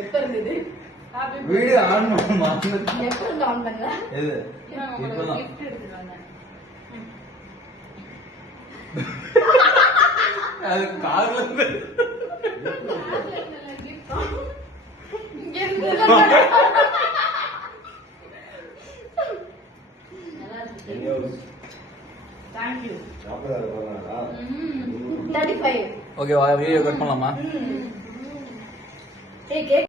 எப்ப இருந்தது video on பண்ணுமா? எப்ப இருந்து ஆன் பண்ணல? எது இப்பதான் கிஃப்ட் எடுத்துட்டு வந்தேன். அது கார்ல இருந்து இங்க இருந்து Thank you. 35. Okay video cut பண்ணலாமா? Hey,